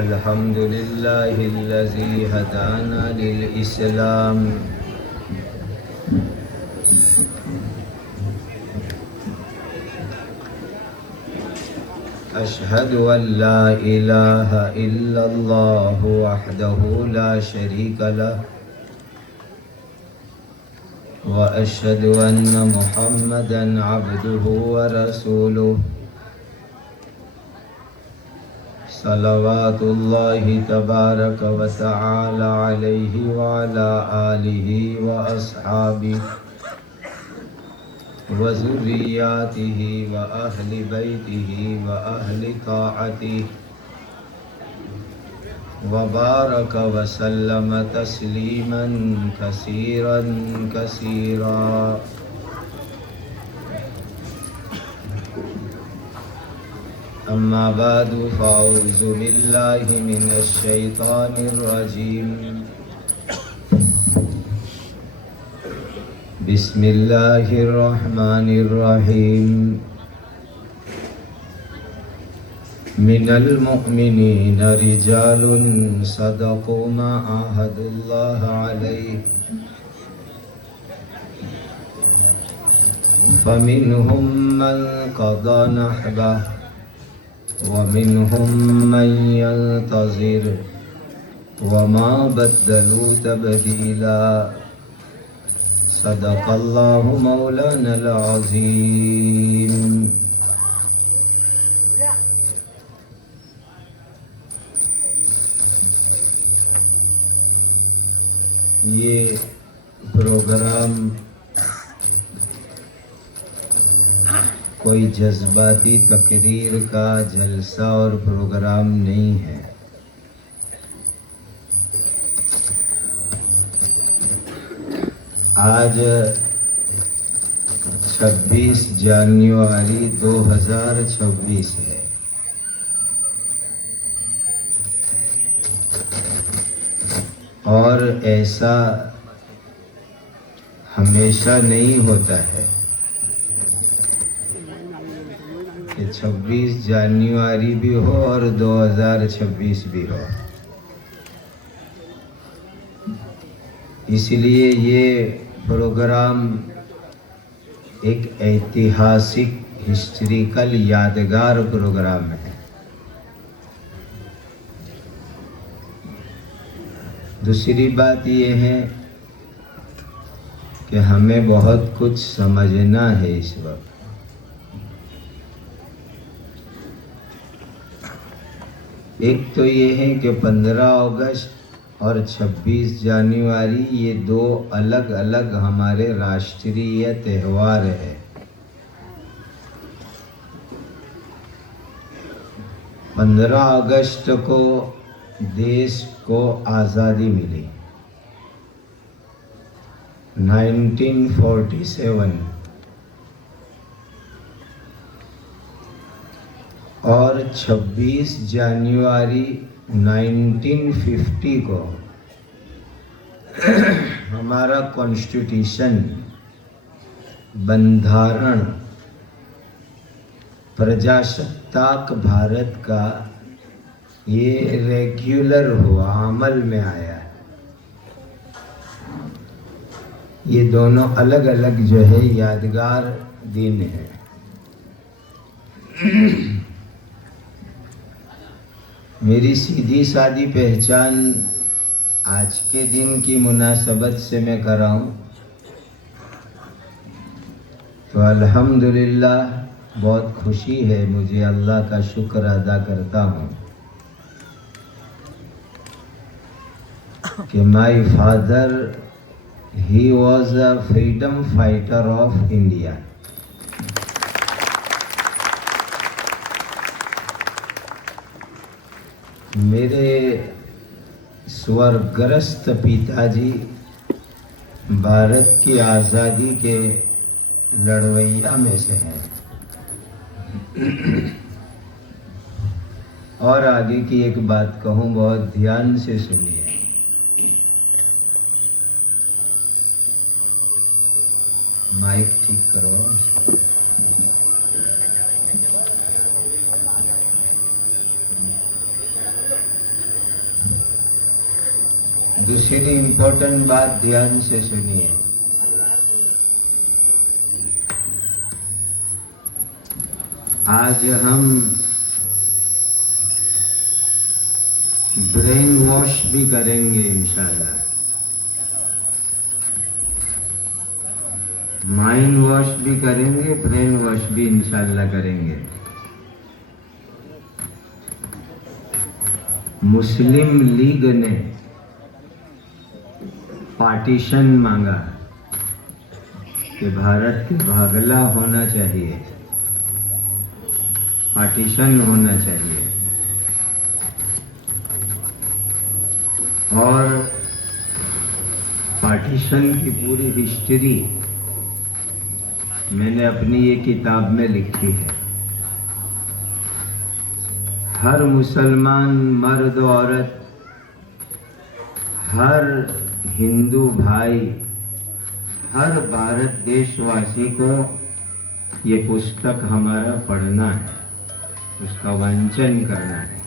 अल्हम्दुलिल्लाहिल्लज़ी हदाना लिल-इस्लाम अशहदु अल्ला इलाहा इल्लल्लाहु वहदहु ला शरीका लह व अशहदु अन्ना मुहम्मदन अब्दुहु व रसूलुहु सल्लल्लाहु तबारक व तआला अलैहि व अला आलिहि व अस्हाबिहि व ज़ुर्रिय्यातिहि व अहलि बैतिहि व अहलि ताअतिहि व बारक व सल्लम तस्लीमन कसीरन कसीरा। अम्मा बादु फ़अऊज़ु बिल्लाहि मिनश शैतानिर रजीम। बिस्मिल्लाहिर रहमानिर रहीम। मिनल मुअमिनीना रिजालुन सदक़ू मा आहदुल्लाह अलैहि फमिनहुम मन क़दा नहबह वमिनहुम मन यंतज़िर वमा बद्दलू तब्दीला। सदक़ल्लाहु मौलानल अज़ीम। ये प्रोग्राम कोई जज्बाती तकरीर का जलसा और प्रोग्राम नहीं है। आज 26 जनवरी 2026 है। और ऐसा हमेशा नहीं होता है कि 26 जनवरी भी हो और 2026 भी हो। इसलिए ये प्रोग्राम एक ऐतिहासिक हिस्ट्रिकल यादगार प्रोग्राम है। दूसरी बात ये है कि हमें बहुत कुछ समझना है इस वक्त। एक तो ये है कि 15 अगस्त और 26 जनवरी ये दो अलग अलग हमारे राष्ट्रीय त्यौहार है। 15 अगस्त को देश को आज़ादी मिली 1947 और 26 जनवरी 1950 को हमारा कॉन्स्टिट्यूशन बंधारण प्रजासत्ताक भारत का ये रेगुलर हुआ, अमल में आया। ये दोनों अलग अलग जो है यादगार दिन है। मेरी सीधी सादी पहचान आज के दिन की मुनासबत से मैं कर रहा हूँ। तो अल्हम्दुलिल्लाह बहुत खुशी है मुझे, अल्लाह का शुक्र अदा करता हूँ कि my father he was a freedom fighter of India. मेरे स्वर्गग्रस्त पिताजी भारत की आज़ादी के लड़वैया में से हैं। और आगे की एक बात कहूँ, बहुत ध्यान से सुनिए। माइक ठीक करो। दूसरी इंपॉर्टेंट बात ध्यान से सुनिए। आज हम ब्रेन वॉश भी करेंगे इंशाल्लाह। माइंड वॉश भी करेंगे, ब्रेन वॉश भी इंशाल्लाह करेंगे। मुस्लिम लीग ने पार्टीशन मांगा कि भारत के भागला होना चाहिए, पार्टीशन होना चाहिए। और पार्टीशन की पूरी हिस्ट्री मैंने अपनी ये किताब में लिखी है। हर मुसलमान मर्द औरत, हर हिंदू भाई, हर भारत देशवासी को ये पुस्तक हमारा पढ़ना है, उसका वांचन करना है।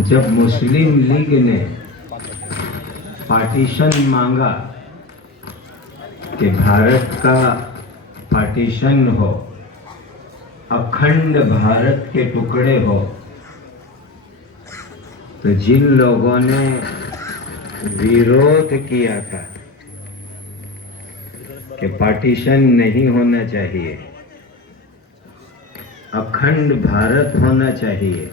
जब मुस्लिम लीग ने पार्टीशन मांगा कि भारत का पार्टीशन हो, अखंड भारत के टुकड़े हो, तो जिन लोगों ने विरोध किया था कि पार्टीशन नहीं होना चाहिए, अखंड भारत होना चाहिए,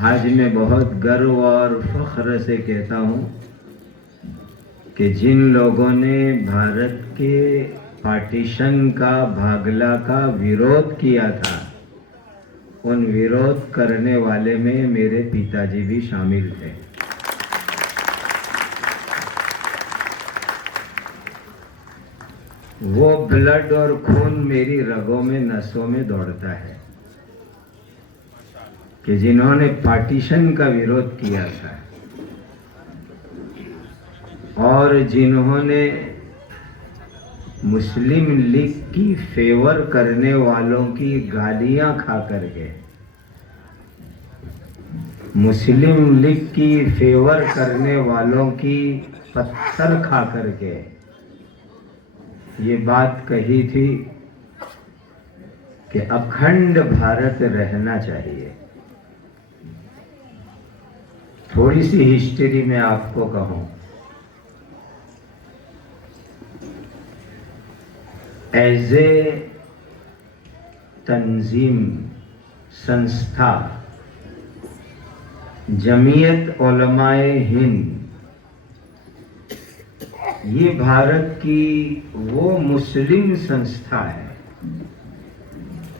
आज मैं बहुत गर्व और फख्र से कहता हूँ कि जिन लोगों ने भारत के पार्टीशन का, भागला का विरोध किया था, उन विरोध करने वाले में मेरे पिताजी भी शामिल थे। वो ब्लड और खून मेरी रगों में, नसों में दौड़ता है कि जिन्होंने पार्टीशन का विरोध किया था और जिन्होंने मुस्लिम लीग की फेवर करने वालों की गालियां खा करके, मुस्लिम लीग की फेवर करने वालों की पत्थर खा करके ये बात कही थी कि अखंड भारत रहना चाहिए। थोड़ी सी हिस्ट्री में आपको कहूं, एज ए तंजीम, संस्था, जमीयत उलमाए हिंद, ये भारत की वो मुस्लिम संस्था है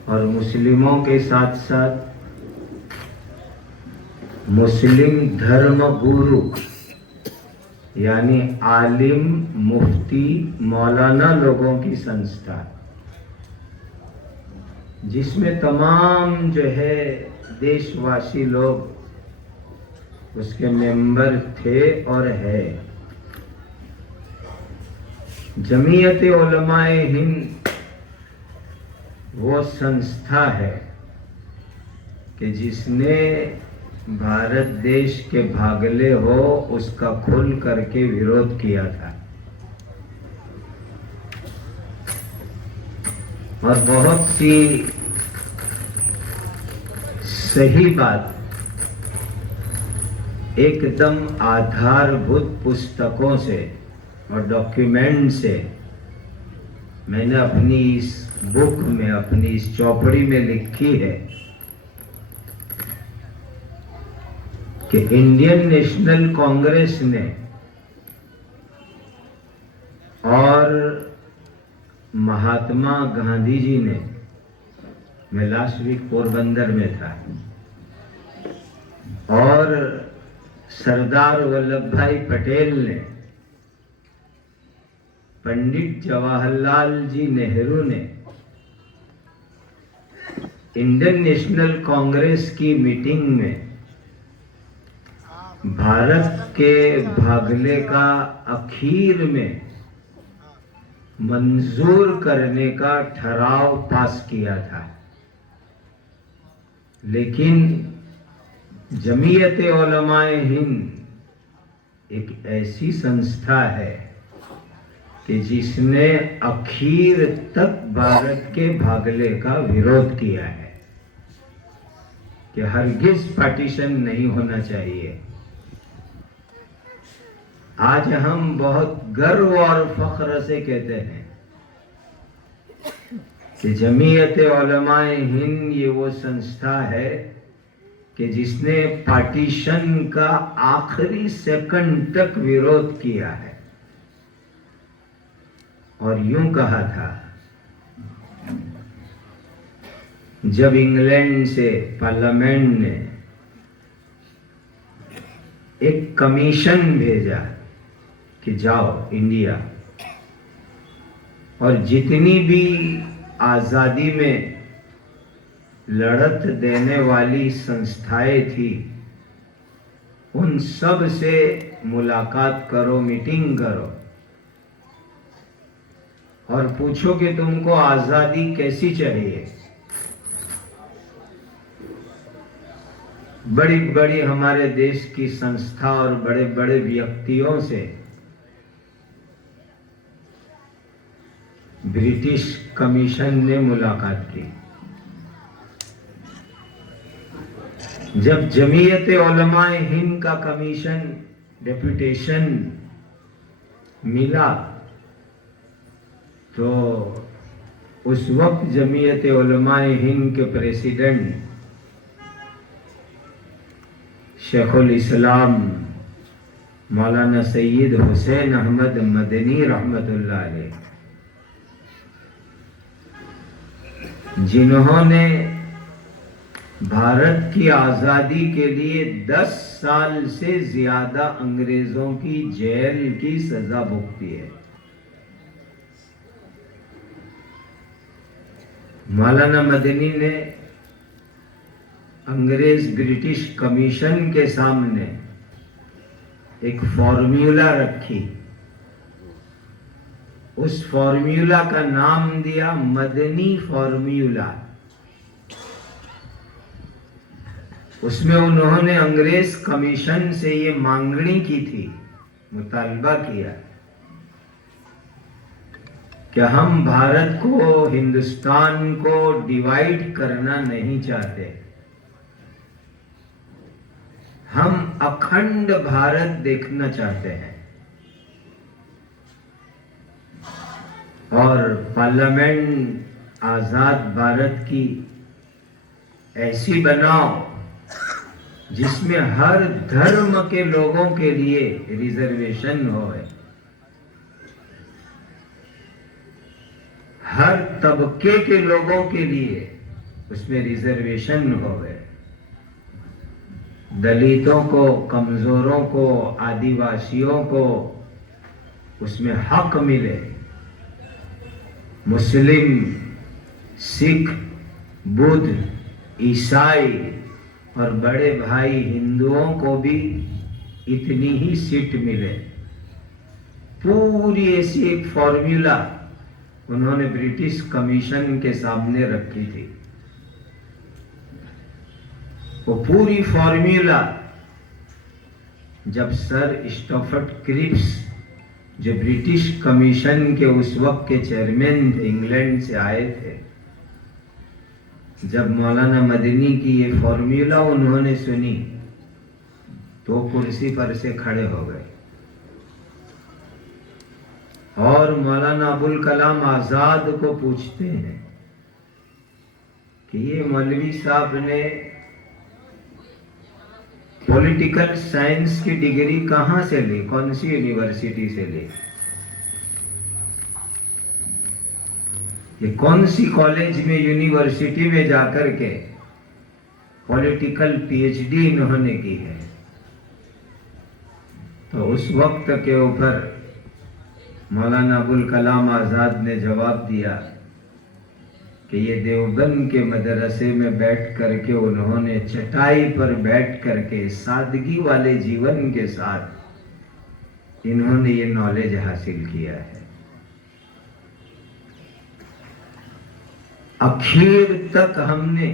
और मुस्लिमों के साथ साथ मुस्लिम धर्म गुरु यानी आलिम, मुफ्ती, मौलाना लोगों की संस्था, जिसमें तमाम जो है देशवासी लोग उसके मेंबर थे और है। जमीयत उलमाए हिंद वो संस्था है कि जिसने भारत देश के भागले हो उसका खुल करके विरोध किया था और बहुत सी सही बात एकदम आधारभूत पुस्तकों से और डॉक्यूमेंट से मैंने अपनी इस बुक में, अपनी इस चौपड़ी में लिखी है कि इंडियन नेशनल कांग्रेस ने और महात्मा गांधी जी ने, मैं लास्ट वीक पोरबंदर में था, और सरदार वल्लभ भाई पटेल ने, पंडित जवाहरलाल जी नेहरू ने इंडियन नेशनल कांग्रेस की मीटिंग में भारत के भागले का आखिर में मंजूर करने का ठराव पास किया था। लेकिन जमीयत उलमाए हिंद एक ऐसी संस्था है कि जिसने आखिर तक भारत के भागले का विरोध किया है कि हरगिज पार्टीशन नहीं होना चाहिए। आज हम बहुत गर्व और फख्र से कहते हैं कि जमीयत उलमाए हिंद ये वो संस्था है कि जिसने पार्टीशन का आखिरी सेकंड तक विरोध किया है और यूं कहा था, जब इंग्लैंड से पार्लियामेंट ने एक कमीशन भेजा कि जाओ इंडिया और जितनी भी आज़ादी में लड़त देने वाली संस्थाएं थी उन सब से मुलाकात करो, मीटिंग करो और पूछो कि तुमको आज़ादी कैसी चाहिए। बड़ी बड़ी हमारे देश की संस्था और बड़े बड़े व्यक्तियों से ब्रिटिश कमीशन ने मुलाकात की। जब जमीयत उलमाए हिंद का कमीशन डेपुटेशन मिला तो उस वक्त जमीयत उलमाए हिंद के प्रेसिडेंट शेखुल इस्लाम मौलाना सैयद हुसैन अहमद मदनी रहमतुल्लाह अलैह, जिन्होंने भारत की आज़ादी के लिए 10 साल से ज्यादा अंग्रेजों की जेल की सजा भुगती है। मौलाना मदनी ने अंग्रेज ब्रिटिश कमीशन के सामने एक फॉर्मूला रखी। उस फॉर्मूला का नाम दिया मदनी फॉर्मूला। उसमें उन्होंने अंग्रेज कमीशन से ये मांगनी की थी, मुतालबा किया कि हम भारत को, हिंदुस्तान को डिवाइड करना नहीं चाहते, हम अखंड भारत देखना चाहते हैं और पार्लियामेंट आजाद भारत की ऐसी बनाओ जिसमें हर धर्म के लोगों के लिए रिजर्वेशन होए, हर तबके के लोगों के लिए उसमें रिजर्वेशन होए, दलितों को, कमजोरों को, आदिवासियों को उसमें हक मिले, मुस्लिम, सिख, बुद्ध, ईसाई और बड़े भाई हिंदुओं को भी इतनी ही सीट मिले। पूरी ऐसी एक फॉर्मूला उन्होंने ब्रिटिश कमीशन के सामने रखी थी। वो पूरी फॉर्मूला जब सर स्टफर्ड क्रिप्स, जो ब्रिटिश कमीशन के उस वक्त के चेयरमैन थे, इंग्लैंड से आए थे, जब मौलाना मदनी की ये फॉर्मूला उन्होंने सुनी तो कुर्सी पर से खड़े हो गए और मौलाना अबुल कलाम आजाद को पूछते हैं कि ये मौलवी साहब ने पॉलिटिकल साइंस की डिग्री कहाँ से ली, कौन सी यूनिवर्सिटी से ली, ये कौन सी कॉलेज में, यूनिवर्सिटी में जाकर के पॉलिटिकल पीएचडी इन्होंने की है। तो उस वक्त के ऊपर मौलाना अबुल कलाम आजाद ने जवाब दिया कि ये देवबंद के मदरसे में बैठ करके उन्होंने चटाई पर बैठ करके सादगी वाले जीवन के साथ इन्होंने ये नॉलेज हासिल किया है। आखिर तक हमने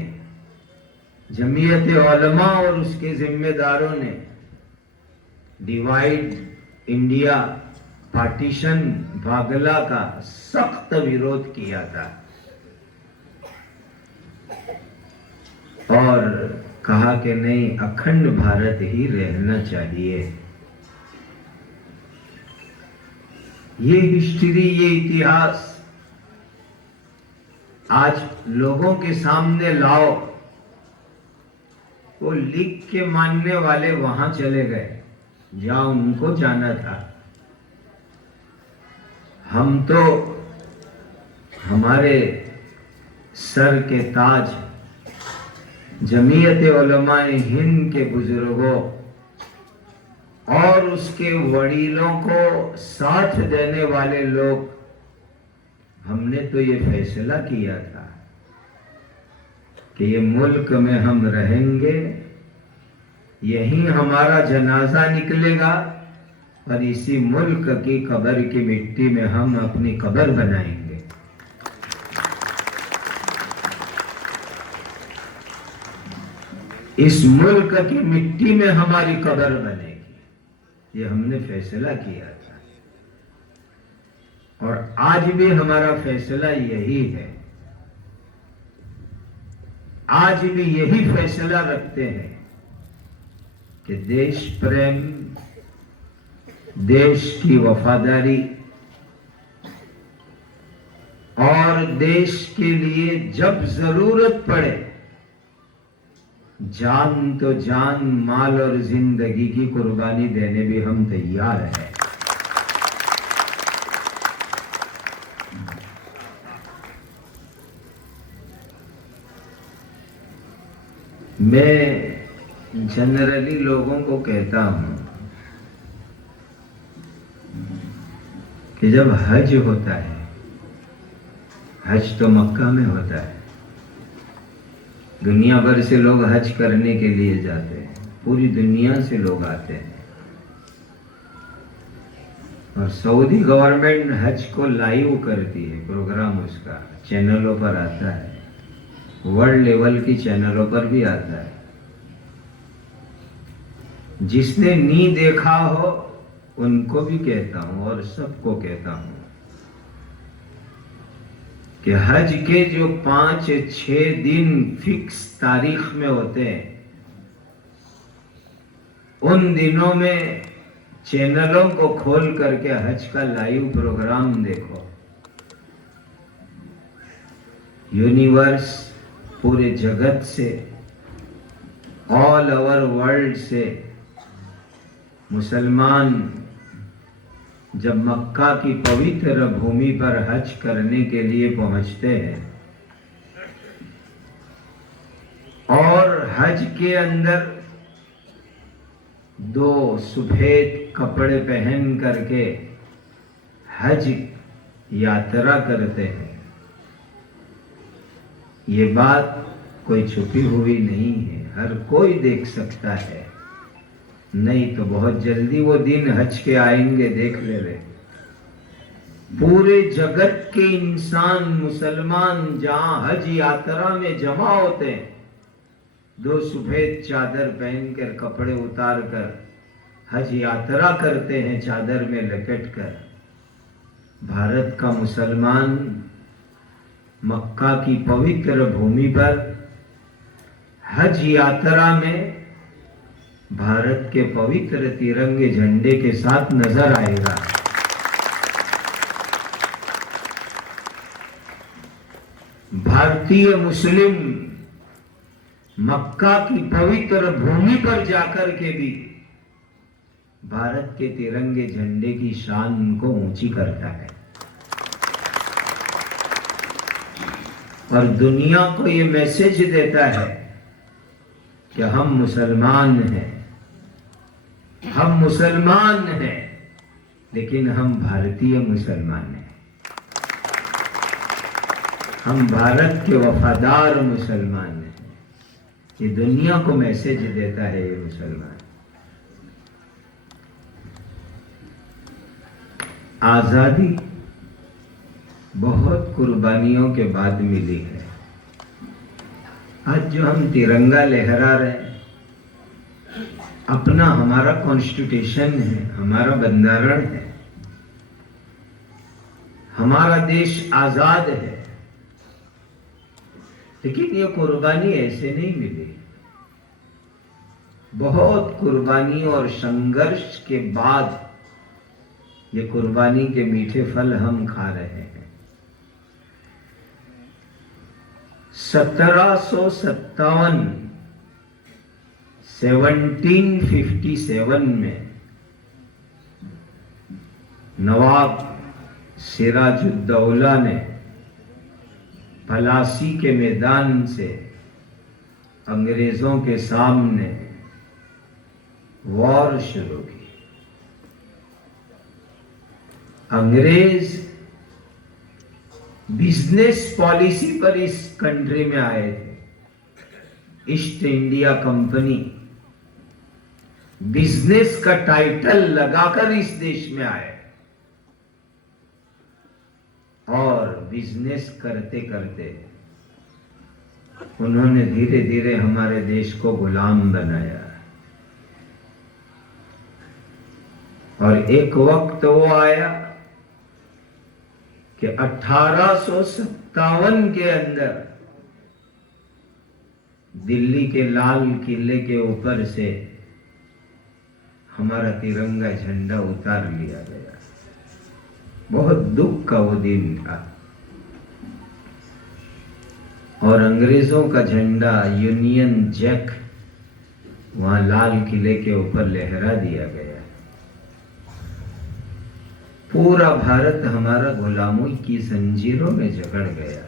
जमीयत उलमा और उसके जिम्मेदारों ने डिवाइड इंडिया, पार्टीशन, भागला का सख्त विरोध किया था और कहा कि नहीं, अखंड भारत ही रहना चाहिए। ये हिस्ट्री, ये इतिहास आज लोगों के सामने लाओ। वो लिख के मानने वाले वहां चले गए जहां उनको जाना था। हम तो हमारे सर के ताज जमीयत उलमाए हिंद के बुजुर्गों और उसके वडीलों को साथ देने वाले लोग, हमने तो ये फैसला किया था कि ये मुल्क में हम रहेंगे, यहीं हमारा जनाजा निकलेगा और इसी मुल्क की कब्र की मिट्टी में हम अपनी कब्र बनाएंगे। इस मुल्क की मिट्टी में हमारी कब्र बनेगी, ये हमने फैसला किया था और आज भी हमारा फैसला यही है। आज भी यही फैसला रखते हैं कि देश प्रेम, देश की वफादारी और देश के लिए जब जरूरत पड़े जान तो जान, माल और जिंदगी की कुर्बानी देने भी हम तैयार हैं। मैं जनरली लोगों को कहता हूं कि जब हज होता है, हज तो मक्का में होता है, दुनिया भर से लोग हज करने के लिए जाते हैं, पूरी दुनिया से लोग आते हैं और सऊदी गवर्नमेंट हज को लाइव करती है, प्रोग्राम उसका चैनलों पर आता है, वर्ल्ड लेवल की चैनलों पर भी आता है। जिसने नहीं देखा हो उनको भी कहता हूं और सबको कहता हूं कि हज के जो 5-6 दिन फिक्स तारीख में होते हैं, उन दिनों में चैनलों को खोल करके हज का लाइव प्रोग्राम देखो। यूनिवर्स, पूरे जगत से, ऑल ओवर वर्ल्ड से मुसलमान जब मक्का की पवित्र भूमि पर हज करने के लिए पहुंचते हैं और हज के अंदर 2 सफेद कपड़े पहन करके हज यात्रा करते हैं, ये बात कोई छुपी हुई नहीं है, हर कोई देख सकता है। नहीं तो बहुत जल्दी वो दिन हज के आएंगे, देख ले रहे। पूरे जगत के इंसान, मुसलमान जहां हज यात्रा में जमा होते हैं, 2 सफेद चादर पहनकर, कपड़े उतार कर हज यात्रा करते हैं, चादर में लपेट कर। भारत का मुसलमान मक्का की पवित्र भूमि पर हज यात्रा में भारत के पवित्र तिरंगे झंडे के साथ नजर आएगा। भारतीय मुस्लिम मक्का की पवित्र भूमि पर जाकर के भी भारत के तिरंगे झंडे की शान को ऊंची करता है और दुनिया को ये मैसेज देता है कि हम मुसलमान हैं, हम मुसलमान हैं, लेकिन हम भारतीय मुसलमान हैं, हम भारत के वफादार मुसलमान हैं। ये दुनिया को मैसेज देता है ये मुसलमान। आजादी बहुत कुर्बानियों के बाद मिली है। आज जो हम तिरंगा लहरा रहे हैं, अपना हमारा कॉन्स्टिट्यूशन है, हमारा बंधारण है, हमारा देश आजाद है, लेकिन ये कुर्बानी ऐसे नहीं मिली। बहुत कुर्बानी और संघर्ष के बाद ये कुर्बानी के मीठे फल हम खा रहे हैं। 1757 में नवाब सिराजुद्दौला ने पलासी के मैदान से अंग्रेजों के सामने वॉर शुरू की। अंग्रेज बिजनेस पॉलिसी पर इस कंट्री में आए थे। ईस्ट इंडिया कंपनी बिजनेस का टाइटल लगाकर इस देश में आए और बिजनेस करते करते उन्होंने धीरे धीरे हमारे देश को गुलाम बनाया। और एक वक्त वो आया कि 1857 के अंदर दिल्ली के लाल किले के ऊपर से हमारा तिरंगा झंडा उतार लिया गया। बहुत दुख का वो दिन था। और अंग्रेजों का झंडा यूनियन जैक वहां लाल किले के ऊपर लहरा दिया गया। पूरा भारत हमारा गुलामी की जंजीरों में जकड़ गया।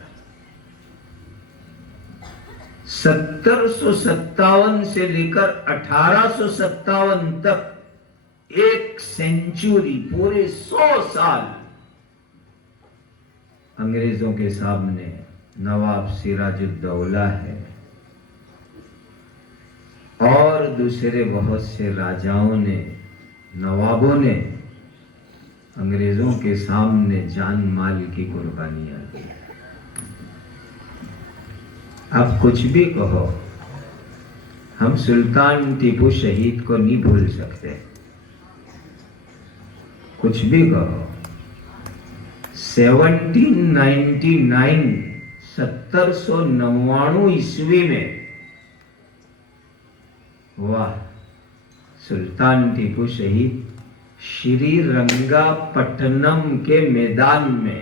1757 से लेकर 1857 तक एक सेंचुरी, पूरे 100 साल अंग्रेजों के सामने नवाब सिराजुद्दौला है और दूसरे बहुत से राजाओं ने, नवाबों ने अंग्रेजों के सामने जान माल की कुर्बानियां दी। आप कुछ भी कहो, हम सुल्तान टीपू शहीद को नहीं भूल सकते। कुछ भी कहो। 1799 ईस्वी में वाह, सुल्तान टीपू शहीद श्रीरंगापट्टनम के मैदान में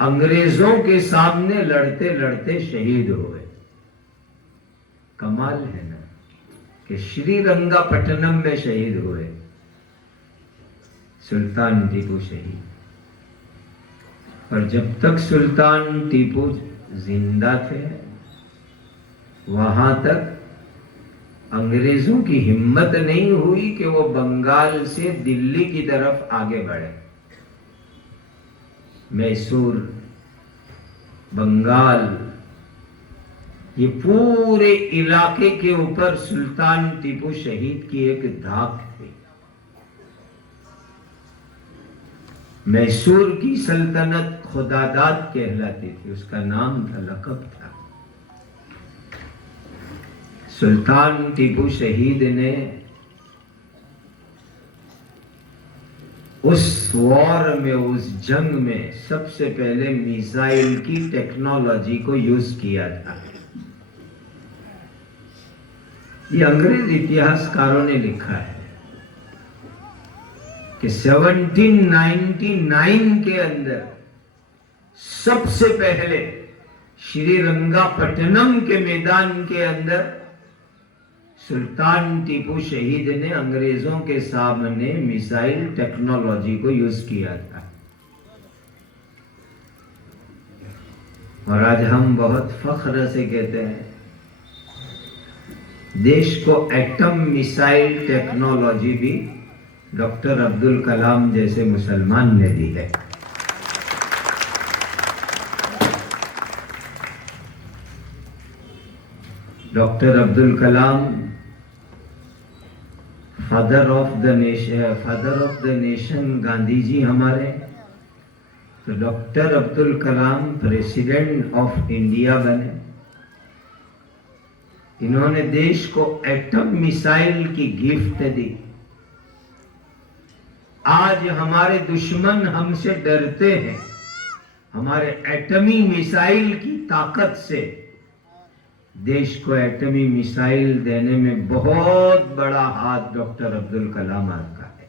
अंग्रेजों के सामने लड़ते लड़ते शहीद हुए। कमाल है ना कि श्रीरंगापट्टनम में शहीद हुए सुल्तान टीपू शहीद। और जब तक सुल्तान टीपू जिंदा थे, वहां तक अंग्रेजों की हिम्मत नहीं हुई कि वो बंगाल से दिल्ली की तरफ आगे बढ़े। मैसूर, बंगाल, ये पूरे इलाके के ऊपर सुल्तान टीपू शहीद की एक धाक थी। मैसूर की सल्तनत खुदादाद कहलाती थी, उसका नाम था, लक़ब था। सुल्तान टीपू शहीद ने उस वॉर में, उस जंग में सबसे पहले मिसाइल की टेक्नोलॉजी को यूज किया था। ये अंग्रेज इतिहासकारों ने लिखा है कि 1799 के अंदर सबसे पहले श्रीरंगापट्टनम के मैदान के अंदर सुल्तान टीपू शहीद ने अंग्रेजों के सामने मिसाइल टेक्नोलॉजी को यूज किया था। और आज हम बहुत फख्र से कहते हैं, देश को एटम मिसाइल टेक्नोलॉजी भी डॉक्टर अब्दुल कलाम जैसे मुसलमान ने दी है। Doctor Abdul Kalam father of the nation Gandhi ji हमारे, तो doctor Abdul Kalam president of India बने। इन्होंने देश को एटम मिसाइल की गिफ्ट दी। आज हमारे दुश्मन हमसे डरते हैं, हमारे एटमी मिसाइल की ताकत से। देश को एटमी मिसाइल देने में बहुत बड़ा हाथ डॉक्टर अब्दुल कलाम का है।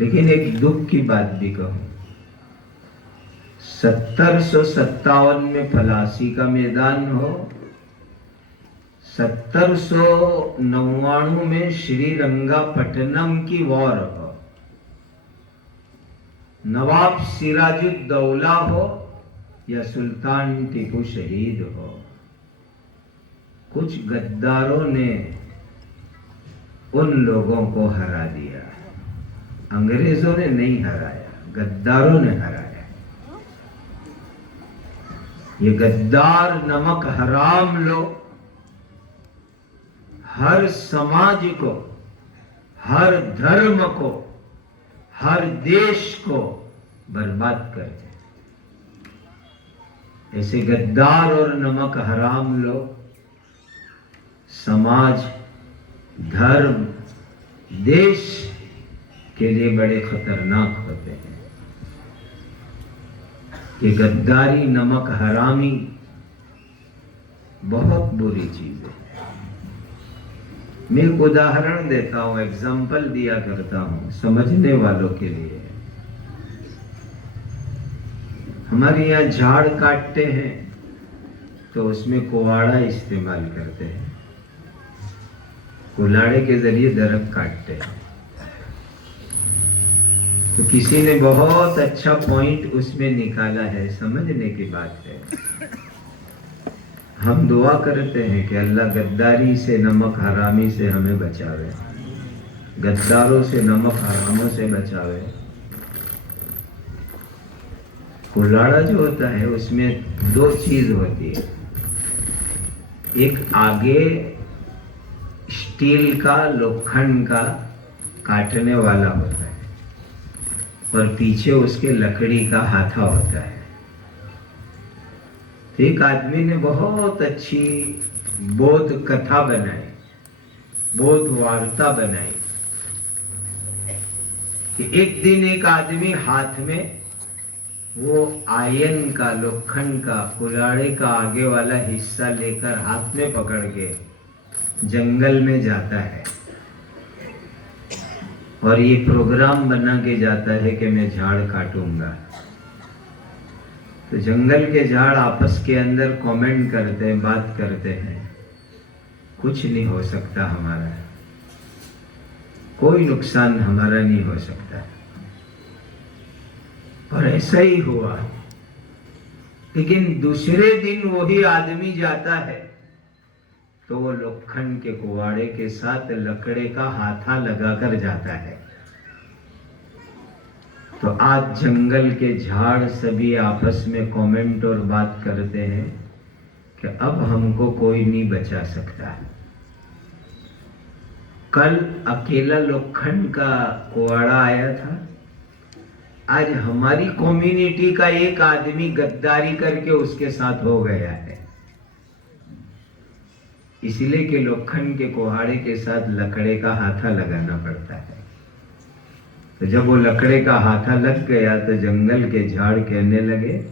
लेकिन एक दुख की बात भी कहूं, 1757 में फलासी का मैदान हो, 1799 में श्रीरंगापट्टनम की वॉर हो, नवाब सिराजुद्दौला हो या सुल्तान टीपू शहीद हो, कुछ गद्दारों ने उन लोगों को हरा दिया। अंग्रेजों ने नहीं हराया, गद्दारों ने हराया। ये गद्दार नमक हराम लोग हर समाज को, हर धर्म को, हर देश को बर्बाद करते। ऐसे गद्दार और नमक हराम लोग समाज, धर्म, देश के लिए बड़े खतरनाक होते हैं। कि गद्दारी, नमक हरामी बहुत बुरी चीज है। मैं एक उदाहरण देता हूं, एग्जाम्पल दिया करता हूं समझने वालों के लिए। हमारे यहाँ झाड़ काटते हैं तो उसमें कुहाड़ा इस्तेमाल करते हैं, कुल्हाड़े के जरिए दरख्त काटते हैं। तो किसी ने बहुत अच्छा पॉइंट उसमें निकाला है, समझने की बात है। हम दुआ करते हैं कि अल्लाह गद्दारी से, नमक हरामी से हमें बचावे, गद्दारों से, नमक हरामों से बचावे। कुल्हाड़ा जो होता है उसमें दो चीज होती है, एक आगे स्टील का, लोखंड का काटने वाला होता है और पीछे उसके लकड़ी का हाथा होता है। तो एक आदमी ने बहुत अच्छी बोध कथा बनाई, बोध वार्ता बनाई कि एक दिन एक आदमी हाथ में वो आयन का, लोखंड का, कुल्हाड़े का आगे वाला हिस्सा लेकर हाथ में पकड़ के जंगल में जाता है और ये प्रोग्राम बना के जाता है कि मैं झाड़ काटूंगा। तो जंगल के झाड़ आपस के अंदर कमेंट करते हैं, बात करते हैं, कुछ नहीं हो सकता हमारा, कोई नुकसान हमारा नहीं हो सकता। और ऐसा ही हुआ। लेकिन दूसरे दिन वही आदमी जाता है तो वो लोखंड के कुहाड़े के साथ लकड़े का हाथा लगाकर जाता है। तो आज जंगल के झाड़ सभी आपस में कमेंट और बात करते हैं कि अब हमको कोई नहीं बचा सकता। कल अकेला लोखंड का कुहाड़ा आया था, आज हमारी कम्युनिटी का एक आदमी गद्दारी करके उसके साथ हो गया है। इसलिए कि लोखंड के कुहाड़े के साथ लकड़े का हाथा लगाना पड़ता है। तो जब वो लकड़े का हाथा लग गया तो जंगल के झाड़ कहने लगे,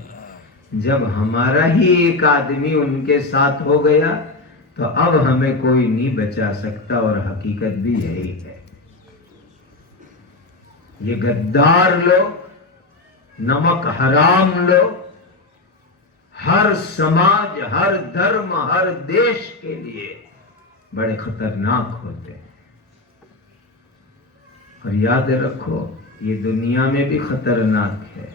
जब हमारा ही एक आदमी उनके साथ हो गया तो अब हमें कोई नहीं बचा सकता। और हकीकत भी यही है। ये गद्दार लोग, नमक हराम लोग हर समाज, हर धर्म, हर देश के लिए बड़े खतरनाक होते हैं। और याद रखो, ये दुनिया में भी खतरनाक है,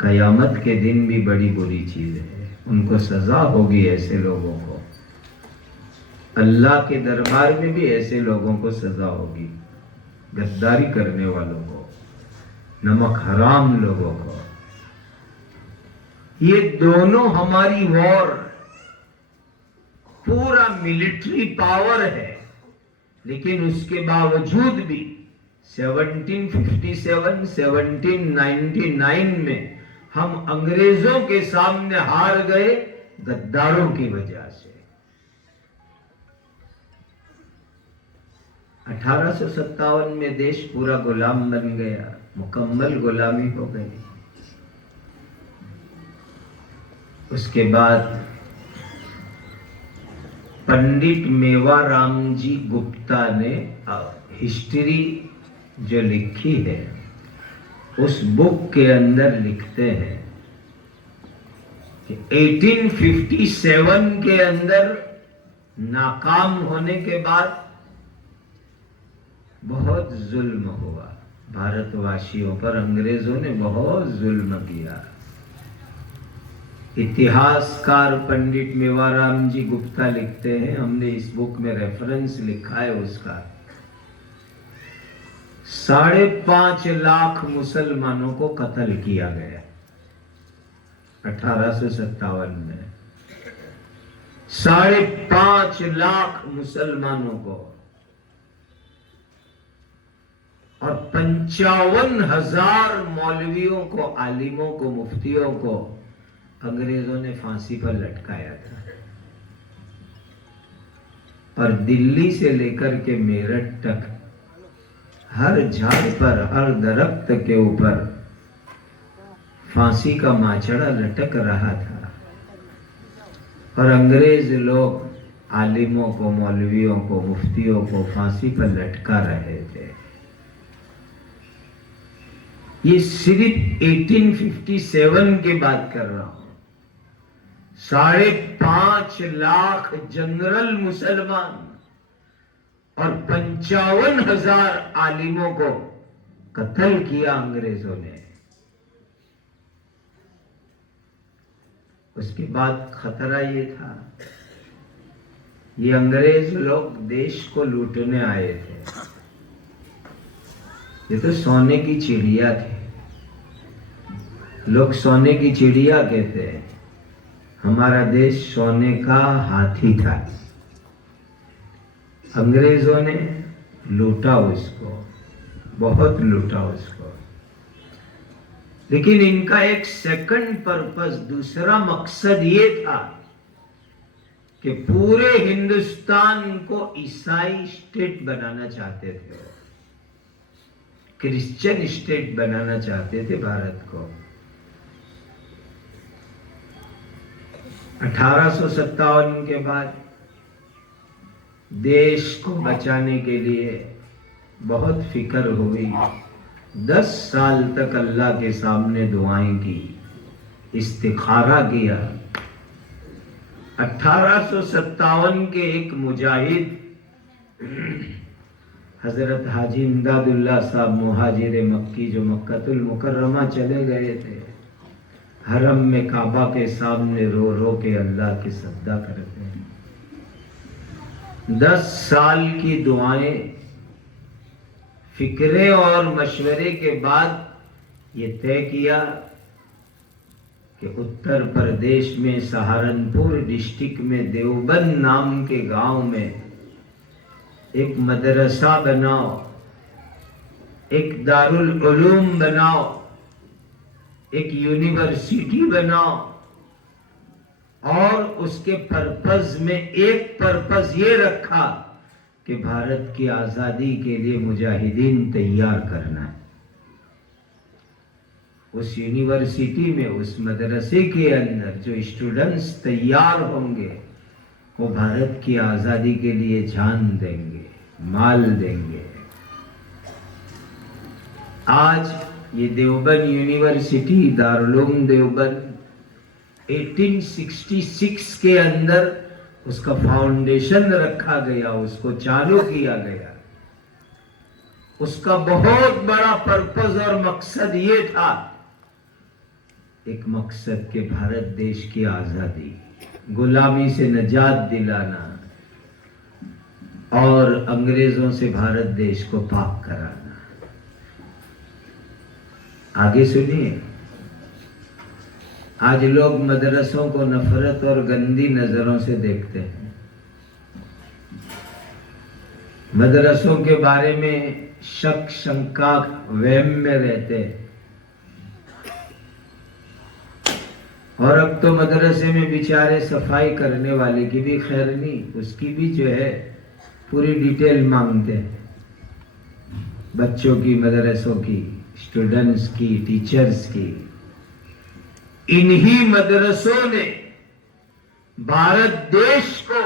कयामत के दिन भी बड़ी बुरी चीज है। उनको सजा होगी ऐसे लोगों को, अल्लाह के दरबार में भी ऐसे लोगों को सजा होगी, गद्दारी करने वालों को, नमक हराम लोगों को। ये दोनों हमारी वॉर पूरा मिलिट्री पावर है, लेकिन उसके बावजूद भी 1757, 1799 में हम अंग्रेजों के सामने हार गए गद्दारों की वजह से। 1857 में देश पूरा गुलाम बन गया, मुकम्मल गुलामी हो गई। उसके बाद पंडित मेवाराम जी गुप्ता ने हिस्ट्री जो लिखी है, उस बुक के अंदर लिखते हैं कि 1857 के अंदर नाकाम होने के बाद बहुत जुल्म हुआ भारतवासियों पर। अंग्रेजों ने बहुत जुल्म किया। इतिहासकार पंडित मेवाराम जी गुप्ता लिखते हैं, हमने इस बुक में रेफरेंस लिखा है उसका, 5.5 लाख मुसलमानों को कत्ल किया गया 1857 में। 5.5 लाख मुसलमानों को, और 55,000 मौलवियों को, आलिमों को, मुफ्तियों को अंग्रेजों ने फांसी पर लटकाया था। और दिल्ली से लेकर के मेरठ तक हर झाड़ पर, हर दरख्त के ऊपर फांसी का माचड़ा लटक रहा था। और अंग्रेज लोग आलिमों को, मौलवियों को, मुफ्तियों को फांसी पर लटका रहे थे। ये सिर्फ 1857 की बात कर रहा हूं। 5.5 लाख जनरल मुसलमान और 55,000 आलिमों को कत्ल किया अंग्रेजों ने। उसके बाद खतरा ये था, ये अंग्रेज लोग देश को लूटने आए थे। ये तो सोने की चिड़िया थी, लोग सोने की चिड़िया कहते हैं, हमारा देश सोने का हाथी था। अंग्रेजों ने लूटा उसको, बहुत लूटा उसको। लेकिन इनका एक सेकंड पर्पस, दूसरा मकसद ये था कि पूरे हिंदुस्तान को ईसाई स्टेट बनाना चाहते थे, क्रिश्चियन स्टेट बनाना चाहते थे भारत को। 1857 के बाद देश को बचाने के लिए बहुत फिक्र हुई। 10 साल तक अल्लाह के सामने दुआएं की, इस्तिखारा किया। 1857 के एक मुजाहिद हजरत हाजी इमदादुल्लाह साहब मुहाजिर मक्की, जो मक्कतुल मुकर्रमा चले गए थे, हरम में काबा के सामने रो रो के अल्लाह की सजदा करते हैं। 10 साल की दुआएं, फिक्रे और मशवरे के बाद ये तय किया कि उत्तर प्रदेश में सहारनपुर डिस्ट्रिक्ट में देवबंद नाम के गांव में एक मदरसा बनाओ, एक दारुल उलूम बनाओ, एक यूनिवर्सिटी बनाओ। और उसके पर्पस में एक पर्पस ये रखा कि भारत की आजादी के लिए मुजाहिदीन तैयार करना है। उस यूनिवर्सिटी में, उस मदरसे के अंदर जो स्टूडेंट्स तैयार होंगे वो भारत की आजादी के लिए जान देंगे, माल देंगे। आज ये देवबंद यूनिवर्सिटी, दारुल देवबंद 1866 के अंदर उसका फाउंडेशन रखा गया, उसको चालू किया गया। उसका बहुत बड़ा पर्पस और मकसद ये था, एक मकसद के भारत देश की आजादी, गुलामी से निजात दिलाना और अंग्रेजों से भारत देश को पाक कराना। आगे सुनिए। आज लोग मदरसों को नफरत और गंदी नजरों से देखते हैं। मदरसों के बारे में शक, शंका, वहम में रहते हैं। और अब तो मदरसे में बेचारे सफाई करने वाले की भी खैर नहीं, उसकी भी जो है पूरी डिटेल मांगते हैं, बच्चों की, मदरसों की, स्टूडेंट्स की, टीचर्स की। इन्हीं मदरसों ने भारत देश को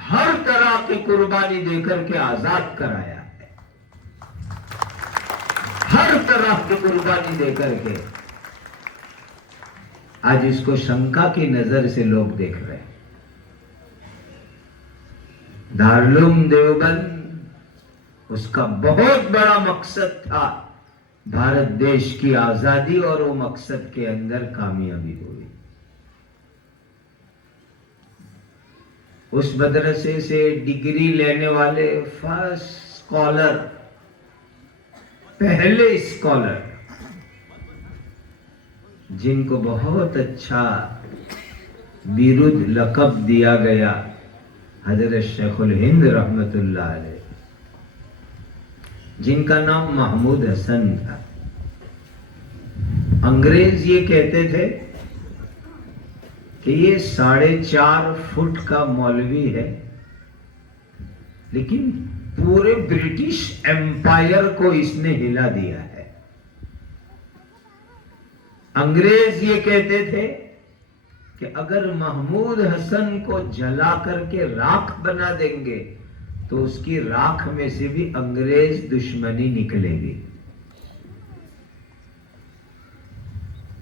हर तरह की कुर्बानी देकर के आजाद कराया है, हर तरह की कुर्बानी देकर के। आज इसको शंका की नजर से लोग देख रहे हैं। दारुल देवबंद, उसका बहुत बड़ा मकसद था भारत देश की आजादी, और वो मकसद के अंदर कामयाबी हुई। उस मदरसे से डिग्री लेने वाले फर्स्ट स्कॉलर, पहले स्कॉलर, जिनको बहुत अच्छा बिरुद लक़ब दिया गया, हजरत शेखुल हिंद रहमतुल्लाह अलैह, जिनका नाम महमूद हसन था। अंग्रेज ये कहते थे कि ये 4.5 फुट का मौलवी है, लेकिन पूरे ब्रिटिश एम्पायर को इसने हिला दिया है। अंग्रेज ये कहते थे कि अगर महमूद हसन को जला करके राख बना देंगे तो उसकी राख में से भी अंग्रेज दुश्मनी निकलेगी।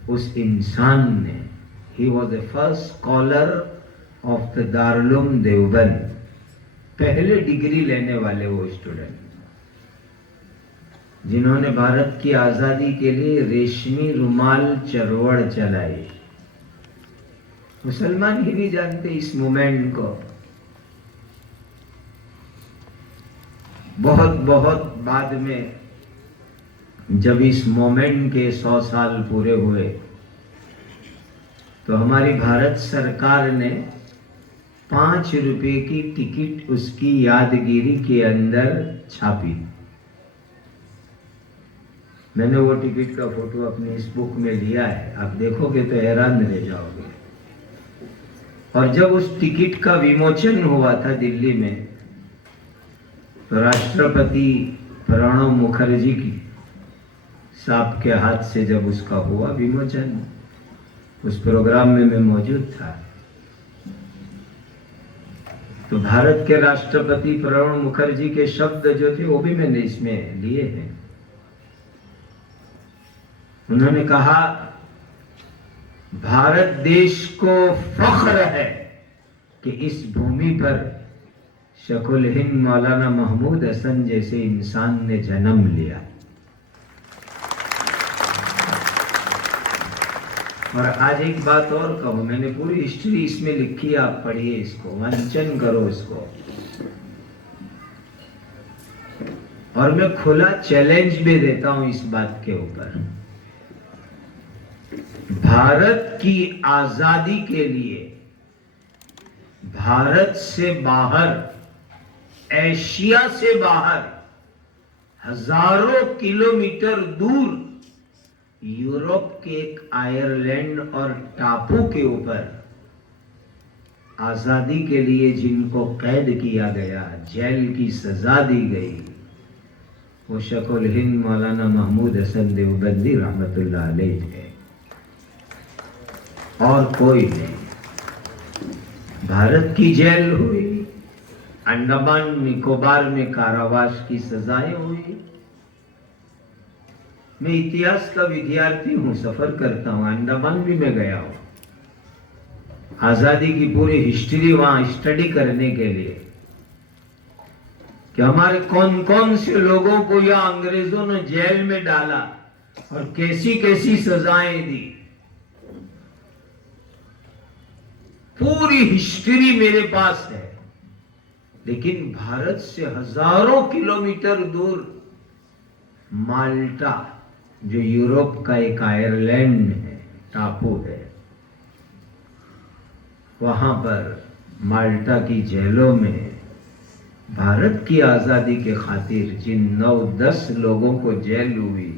उस इंसान ने, he was the first scholar of the Darul Deoband, पहले डिग्री लेने वाले वो स्टूडेंट, जिन्होंने भारत की आजादी के लिए रेशमी रुमाल चरवड़ चलाई। मुसलमान ही नहीं जानते इस मूवमेंट को। बहुत बहुत बाद में जब इस मूवमेंट के 100 साल पूरे हुए तो हमारी भारत सरकार ने 5 रुपए की टिकट उसकी यादगिरी के अंदर छापी। मैंने वो टिकट का फोटो अपनी इस बुक में लिया है, आप देखोगे तो हैरान रह जाओगे। और जब उस टिकट का विमोचन हुआ था दिल्ली में, तो राष्ट्रपति प्रणब मुखर्जी की साहब के हाथ से जब उसका हुआ विमोचन, उस प्रोग्राम में मैं मौजूद था। तो भारत के राष्ट्रपति प्रणब मुखर्जी के शब्द जो थे वो भी मैंने इसमें लिए हैं। उन्होंने कहा, भारत देश को फख्र है कि इस भूमि पर शेखुल हिंद मौलाना महमूद हसन जैसे इंसान ने जन्म लिया। और आज एक बात और कहूं, मैंने पूरी हिस्ट्री इसमें लिखी है, आप पढ़िए इसको, वांचन करो इसको। और मैं खुला चैलेंज भी देता हूं इस बात के ऊपर, भारत की आजादी के लिए भारत से बाहर, एशिया से बाहर, हजारों किलोमीटर दूर यूरोप के एक आयरलैंड और टापू के ऊपर आजादी के लिए जिनको कैद किया गया, जेल की सजा दी गई, वो शेखुल हिंद मौलाना महमूद हसन देवबंदी रहमतुल्लाह अलैह थे, और कोई नहीं। भारत की जेल हुई, अंडमान निकोबार में कारावास की सजाएं हुई। मैं इतिहास का विद्यार्थी हूं, सफर करता हूं, अंडमान भी मैं गया हूं आजादी की पूरी हिस्ट्री वहां स्टडी करने के लिए, कि हमारे कौन कौन से लोगों को या अंग्रेजों ने जेल में डाला और कैसी कैसी सजाएं दी। पूरी हिस्ट्री मेरे पास है। लेकिन भारत से हजारों किलोमीटर दूर माल्टा, जो यूरोप का एक आयरलैंड है, टापू है, वहां पर माल्टा की जेलों में भारत की आजादी के खातिर जिन 9-10 लोगों को जेल हुई,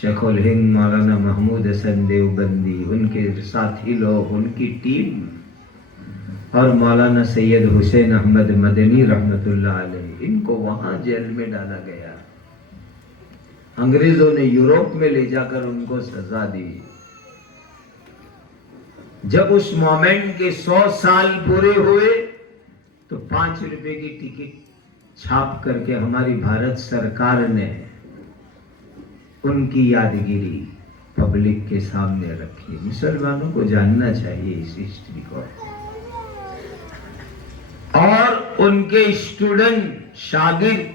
शेखुल हिंद मौलाना महमूद हसन देवबंदी, उनके साथी लोग, उनकी टीम और मौलाना सैयद हुसैन अहमद मदनी रहमतुल्लाह अलैह, इनको वहां जेल में डाला गया। अंग्रेजों ने यूरोप में ले जाकर उनको सजा दी। जब उस मोमेंट के 100 साल पूरे हुए तो 5 रुपए की टिकट छाप करके हमारी भारत सरकार ने उनकी यादगिरी पब्लिक के सामने रखी। मुसलमानों को जानना चाहिए इस हिस्ट्री को। और उनके स्टूडेंट शागिर्द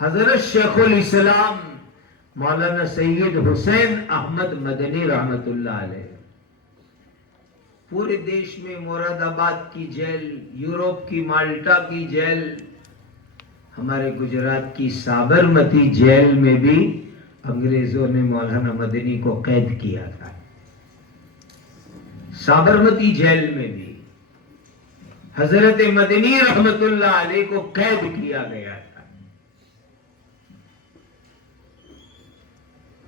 हजरत शेखुल इस्लाम मौलाना सैयद हुसैन अहमद मदनी रहमतुल्लाह अलैह, पूरे देश में मुरादाबाद की जेल, यूरोप की माल्टा की जेल, हमारे गुजरात की साबरमती जेल में भी अंग्रेजों ने मौलाना मदनी को कैद किया था। साबरमती जेल में भी हजरत मदनी रहमतुल्लाह अलैह को कैद किया गया था।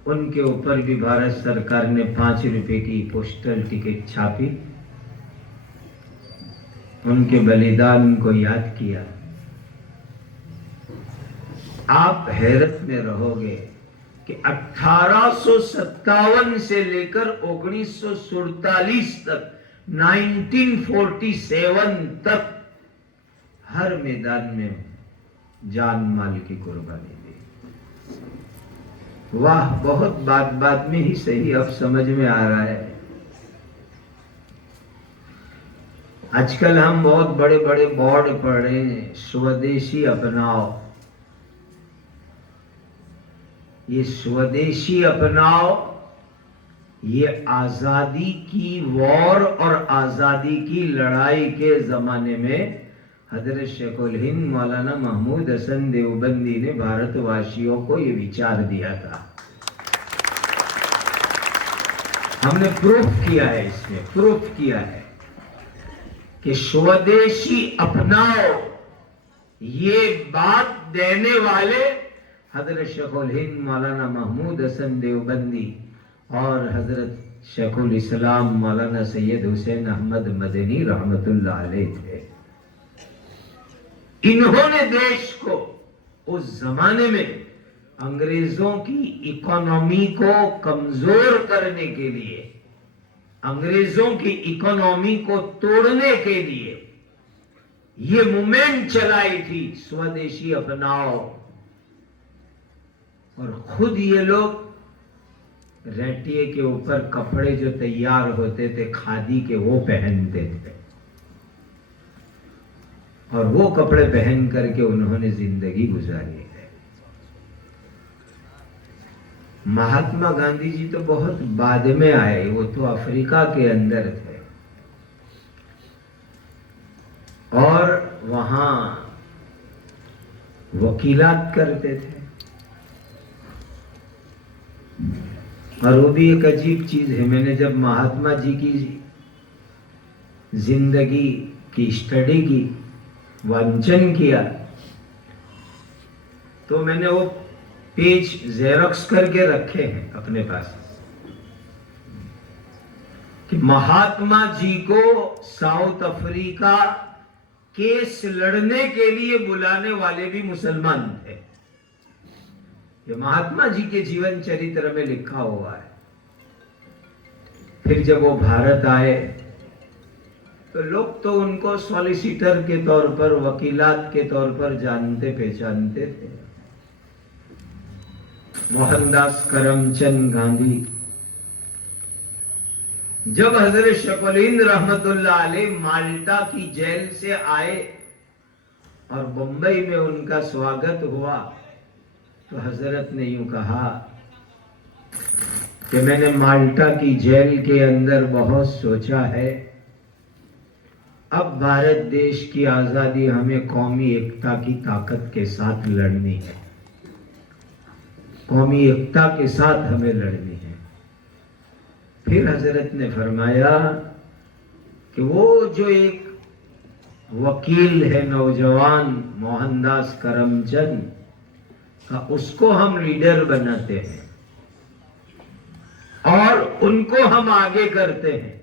उनके ऊपर भी भारत सरकार ने 5 रुपए की पोस्टल टिकट छापी, उनके बलिदान को याद किया। आप हैरत में रहोगे कि 1857 से लेकर 1947 तक, 1947 तक हर मैदान में जान माल की कुर्बानी दी। वाह, बहुत बात बात में ही सही अब समझ में आ रहा है। आजकल हम बहुत बड़े बड़े बोर्ड पढ़ रहे हैं, स्वदेशी अपनाओ। ये स्वदेशी अपनाओ, ये आजादी की वॉर और आजादी की लड़ाई के जमाने में हजरत शेखुल हिंद मौलाना महमूद हसन देवबंदी ने भारतवासियों को ये विचार दिया था। हमने प्रूफ किया है, इसमें प्रूफ किया है कि स्वदेशी अपनाओ, ये बात देने वाले हजरत शेखुल हिंद मौलाना महमूद हसन देवबंदी और हजरत शेखुल इस्लाम मौलाना सैयद हुसैन अहमद मदनी रहमतुल्लाह अलैह थे। इन्होंने देश को उस जमाने में अंग्रेजों की इकोनॉमी को कमजोर करने के लिए, अंग्रेजों की इकोनॉमी को तोड़ने के लिए ये मूवमेंट चलाई थी, स्वदेशी अपनाओ। और खुद ये लोग रेटिए के ऊपर कपड़े जो तैयार होते थे खादी के, वो पहनते थे और वो कपड़े पहन करके उन्होंने जिंदगी गुजारी है। महात्मा गांधी जी तो बहुत बाद में आए, वो तो अफ्रीका के अंदर थे और वहां वकीलात करते थे। और वो भी एक अजीब चीज है, मैंने जब महात्मा जी की जिंदगी की स्टडी की, वांचन किया, तो मैंने वो पेज जेरॉक्स करके रखे हैं अपने पास कि महात्मा जी को साउथ अफ्रीका केस लड़ने के लिए बुलाने वाले भी मुसलमान थे। ये महात्मा जी के जीवन चरित्र में लिखा हुआ है। फिर जब वो भारत आए तो लोग तो उनको सॉलिसिटर के तौर पर, वकीलात के तौर पर जानते पहचानते थे। मोहनदास करमचंद गांधी जब हजरत शेखुल हिंद रहमतुल्लाह अलैह माल्टा की जेल से आए और बंबई में उनका स्वागत हुआ, तो हजरत ने यूं कहा कि मैंने माल्टा की जेल के अंदर बहुत सोचा है, अब भारत देश की आजादी हमें कौमी एकता की ताकत के साथ लड़नी है, कौमी एकता के साथ हमें लड़नी है। फिर हजरत ने फरमाया कि वो जो एक वकील है नौजवान मोहनदास करमचंद का, उसको हम लीडर बनाते हैं और उनको हम आगे करते हैं।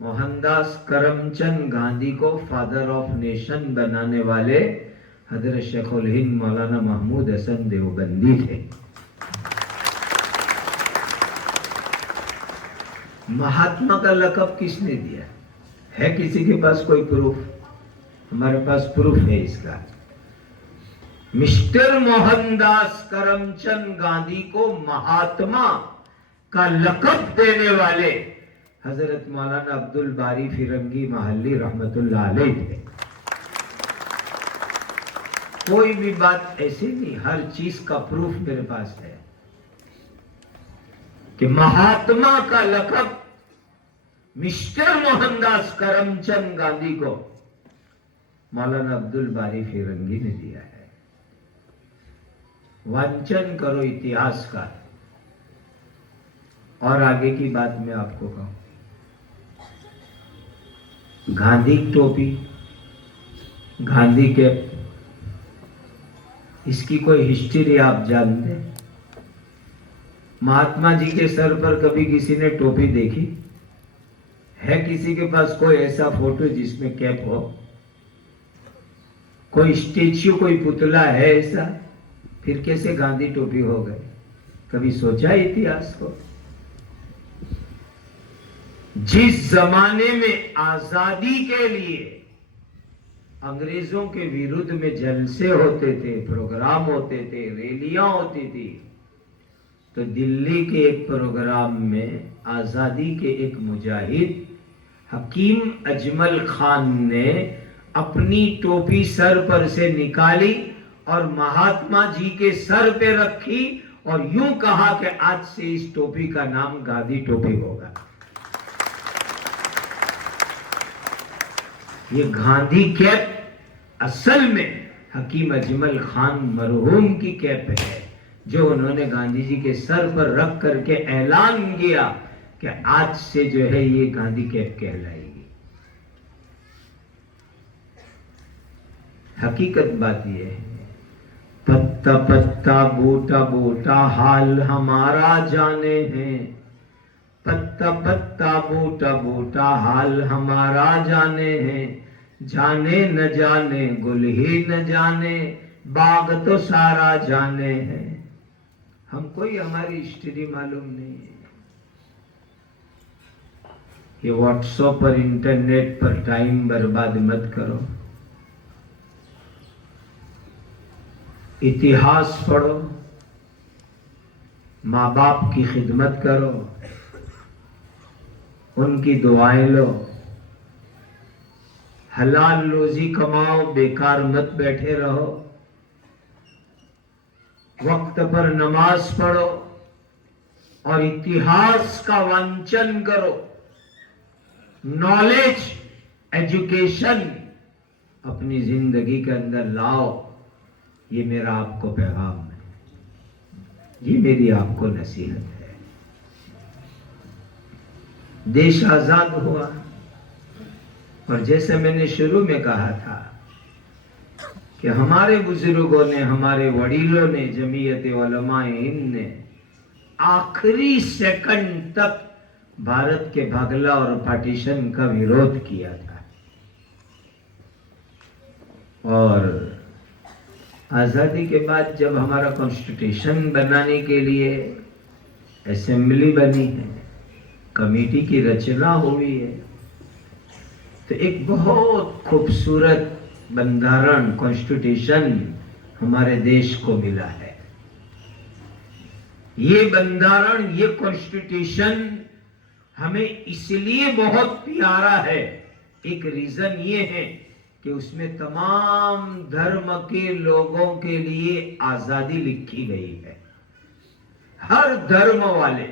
मोहनदास करमचंद गांधी को फादर ऑफ नेशन बनाने वाले हजरत शेखुल हिंद मौलाना महमूद हसन देवबंदी थे। महात्मा का लक़ब किसने दिया है? किसी के पास कोई प्रूफ? हमारे पास प्रूफ है इसका। मिस्टर मोहनदास करमचंद गांधी को महात्मा का लक़ब देने वाले हजरत मौलाना अब्दुल बारी फिरंगी महल्ली रहमतुल्लाह अलैह थे। कोई भी बात ऐसी नहीं, हर चीज का प्रूफ मेरे पास है कि महात्मा का लक़ब मिस्टर मोहनदास करमचंद गांधी को मौलाना अब्दुल बारी फिरंगी ने दिया है। वांचन करो इतिहास का। और आगे की बात मैं आपको कहूं, गांधी टोपी, गांधी कैप, इसकी कोई हिस्ट्री आप जानते हैं? महात्मा जी के सर पर कभी किसी ने टोपी देखी है? किसी के पास कोई ऐसा फोटो जिसमें कैप हो? कोई स्टेच्यू, कोई पुतला है ऐसा? फिर कैसे गांधी टोपी हो गए? कभी सोचा इतिहास को? जिस जमाने में आजादी के लिए अंग्रेजों के विरुद्ध में जलसे होते थे, प्रोग्राम होते थे, रैलियां होती थी, तो दिल्ली के एक प्रोग्राम में आजादी के एक मुजाहिद हकीम अजमल खान ने अपनी टोपी सर पर से निकाली और महात्मा जी के सर पे रखी और यूं कहा कि आज से इस टोपी का नाम गांधी टोपी होगा। ये गांधी कैप असल में हकीम अजमल खान मरहूम की कैप है, जो उन्होंने गांधी जी के सर पर रख करके ऐलान किया कि आज से जो है ये गांधी कैप कहलाएगी। हकीकत बात ये है, पत्ता पत्ता बूटा बूटा हाल हमारा जाने हैं, पत्ता पत्ता बूटा बूटा हाल हमारा जाने हैं, जाने न जाने गुल ही न जाने बाग तो सारा जाने हैं। हमको ही हमारी हिस्ट्री मालूम नहीं है। ये व्हाट्सएप पर, इंटरनेट पर टाइम बर्बाद मत करो, इतिहास पढ़ो, माँ बाप की खिदमत करो, उनकी दुआएं लो, हलाल रोजी कमाओ, बेकार मत बैठे रहो, वक्त पर नमाज पढ़ो और इतिहास का वांचन करो। नॉलेज, एजुकेशन अपनी जिंदगी के अंदर लाओ। ये मेरा आपको पैगाम है, ये मेरी आपको नसीहत है। देश आजाद हुआ और जैसे मैंने शुरू में कहा था कि हमारे बुजुर्गों ने, हमारे वडीलों ने, जमीयत उलमाए हिंद ने आखिरी सेकंड तक भारत के भागला और पार्टीशन का विरोध किया था। और आजादी के बाद जब हमारा कॉन्स्टिट्यूशन बनाने के लिए असेंबली बनी है, कमेटी की रचना हुई है, तो एक बहुत खूबसूरत बंधारण, कॉन्स्टिट्यूशन हमारे देश को मिला है। ये बंधारण, ये कॉन्स्टिट्यूशन हमें इसलिए बहुत प्यारा है, एक रीजन ये है कि उसमें तमाम धर्म के लोगों के लिए आजादी लिखी गई है। हर धर्म वाले,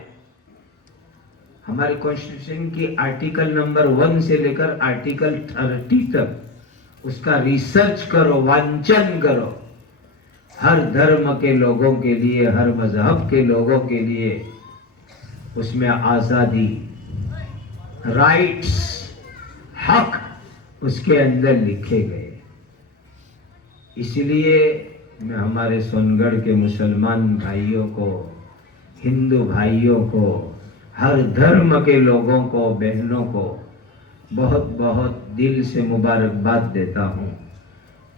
हमारे कॉन्स्टिट्यूशन की आर्टिकल नंबर 1 से लेकर आर्टिकल 30 तक उसका रिसर्च करो, वांचन करो। हर धर्म के लोगों के लिए, हर मजहब के लोगों के लिए उसमें आजादी, राइट्स, हक उसके अंदर लिखे गए। इसलिए मैं हमारे सोनगढ़ के मुसलमान भाइयों को हिंदू भाइयों को, हर धर्म के लोगों को, बहनों को बहुत बहुत दिल से मुबारकबाद देता हूँ